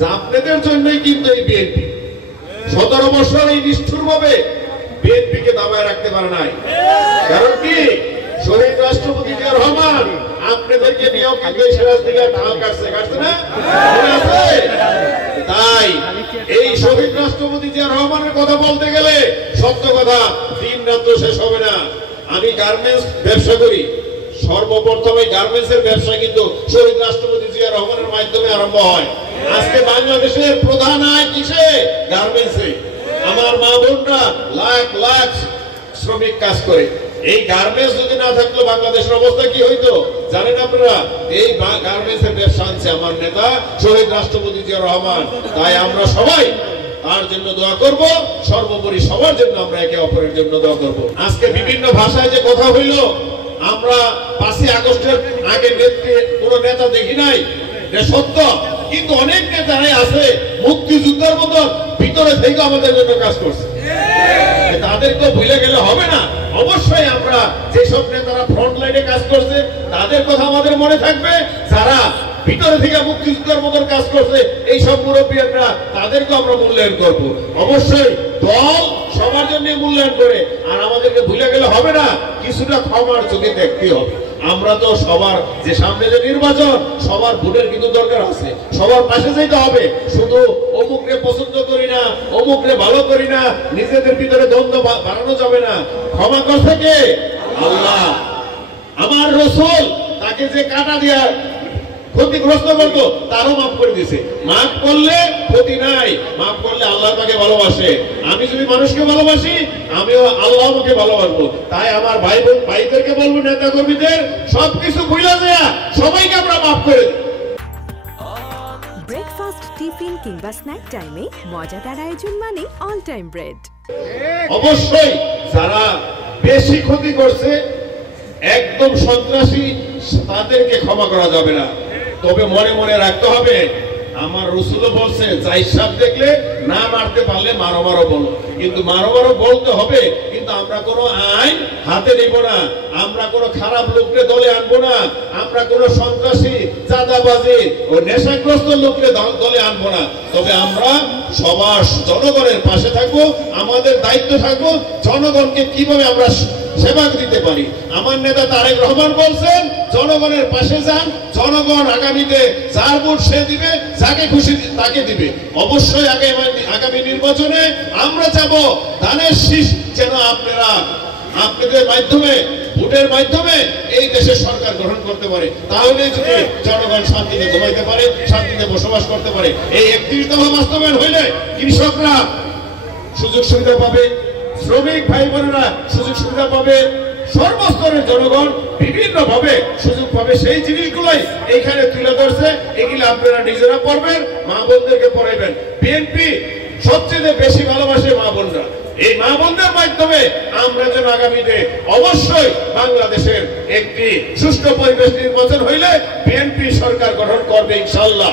যে আপনাদের জন্যই কিন্তু এই বিএনপি 17 বছর এই নিষ্ঠুর ভাবে বিএনপিকে দাবায় রাখতে পারে নাই। কারণ কি, শহীদ রাষ্ট্রপতি জিয়া রহমান আপনাদেরকে নিয়েও কিন্তু সিরাজ থেকে ঢাল কাটছে না? তাই এই শহীদ রাষ্ট্রপতি জিয়া রহমানের কথা বলতে গেলে সত্য কথা দিন রাত শেষ হবে না। আমি গার্মেন্টস ব্যবসা করি, সর্বপ্রথম এই গার্মেন্টস এর ব্যবসা কিন্তু শহীদ রাষ্ট্রপতি জিয়া রহমানের মাধ্যমে আরম্ভ হয়। আজকে বাংলাদেশের প্রধান আয় কিসে? গার্মেন্টসে। আমার মা বোনরা লাখ লাখ শ্রমিক কাজ করে। এই গার্মেন্টস যদি না থাকতো বাংলাদেশের অবস্থা কি হইতো জানেন আপনারা? এই গার্মেন্টস এর ব্যবসা আনছে আমার নেতা শহীদ রাষ্ট্রপতি জিয়া রহমান। তাই আমরা সবাই তার জন্য দোয়া করব, সর্বোপরি সবার জন্য আমরা একে অপরের জন্য দোয়া করব। আজকে বিভিন্ন ভাষায় যে কথা হইল, আমরা 5ই আগস্টের আগে কোন নেতা দেখি নাই, সত্য। কিন্তু অনেক নেতারাই আছে মুক্তিযুদ্ধের মতো ভিতরে থেকে আমাদের জন্য কাজ করছে। তাদেরকে ভুলে গেলে হবে না। অবশ্যই আমরা যেসব নেতারা ফ্রন্ট লাইনে কাজ করছে তাদের কথা আমাদের মনে থাকবে। যারা ভিতরে থেকে মুক্তিযুদ্ধের মতো কাজ করছে এই সব মুরব্বীরা, তাদেরকে আমরা মূল্যায়ন করব। অবশ্যই দল সবার জন্য মূল্যায়ন করে, আর আমাদেরকে ভুলে গেলে হবে না। কিছুটা ক্ষমার চোখে দেখতে হবে। আমরা তো সবার যে সামনে যে নির্বাচন, সবার ভোটের কিন্তু দরকার আছে, সবার পাশে যেতে হবে। শুধু অমুকরে পছন্দ করি না, অমুকরে ভালো করি না, নিজেদের ভিতরে দ্বন্দ্ব বাড়ানো যাবে না। ক্ষমা করছে কে? আল্লাহ। আমার রাসূল তাকে যে কাটা দিয়া ক্ষতিগ্রস্ত করতো তারও মাফ করে দিয়েছে। মাফ করলে ক্ষতি নাই, মাফ করলে আল্লাহ তাকে ভালোবাসে। আমি যদি মানুষকে ভালোবাসি, আমিও আল্লাহ আমাকে ভালোবাসবো। তাই আমার ভাইদেরকে বলবো, নেতা কর্মীদের সবকিছু ভুলে যায় সবাইকে আমরা মাফ করে দিই। ব্রেকফাস্ট, টিফিন কিংবা স্ন্যাক টাইমে মজাদার আয়োজন মানে অল টাইম ব্রেড। অবশ্যই যারা বেশি ক্ষতি করছে, একদম সন্ত্রাসী, তাদেরকে ক্ষমা করা যাবে না। তবে মনে মনে রাখতে হবে, আমার রাসূলও বলছে যাই সাপ দেখলে না মারতে পারলে মারো মারো বলো। কিন্তু মারো মারো বলতে হবে, কিন্তু আমরা কোনো আইন হাতে নেব না, আমরা কোনো খারাপ লোককে দলে আনবো না, আমরা কোনো সন্ত্রাসী, চাঁদাবাজি ও নেশাগ্রস্ত লোককে দলে আনবো না। তবে আমরা সবার জনগণের পাশে থাকবো। আমাদের দায়িত্ব থাকবো জনগণকে কিভাবে আমরা সেবা দিতে পারি। আমার নেতা তারেক রহমান বলছেন, জনগণের পাশে যান, জনগণ আগামীতে যার ভোট সে দিবে, যাকে খুশি তাকে দিবে। অবশ্যই আগামী নির্বাচনে আমরা চাবো ধানের শীষ যেন আপনাদের মাধ্যমে, ভোটের মাধ্যমে এই দেশের সরকার গ্রহণ করতে পারে। তাহলে যদি জনগণ শান্তিতে ঘুমাইতে পারে, শান্তিতে বসবাস করতে পারে। এই 31 দফা বাস্তবায়ন হইলে কৃষকরা সুযোগ সুবিধা পাবে, শ্রমিক ভাই বোনেরা সুযোগ সুবিধা পাবে, সর্বস্তরের জনগণ বিভিন্ন ভাবে সুযোগ পাবে। সেই জিনিসগুলোই এইখানে তুলে ধরছে। এগুলো আপনারা নিজেরা পড়বেন, মা বোনদেরকে পড়াইবেন। বিএনপি সবচেয়ে বেশি ভালোবাসে মা বোনরা। এই মা বোনদের মাধ্যমে আমরা যেন আগামীতে অবশ্যই বাংলাদেশের একটি সুষ্ঠু পরিবেশ নির্বাচন হইলে বিএনপি সরকার গঠন করবে ইনশাআল্লাহ।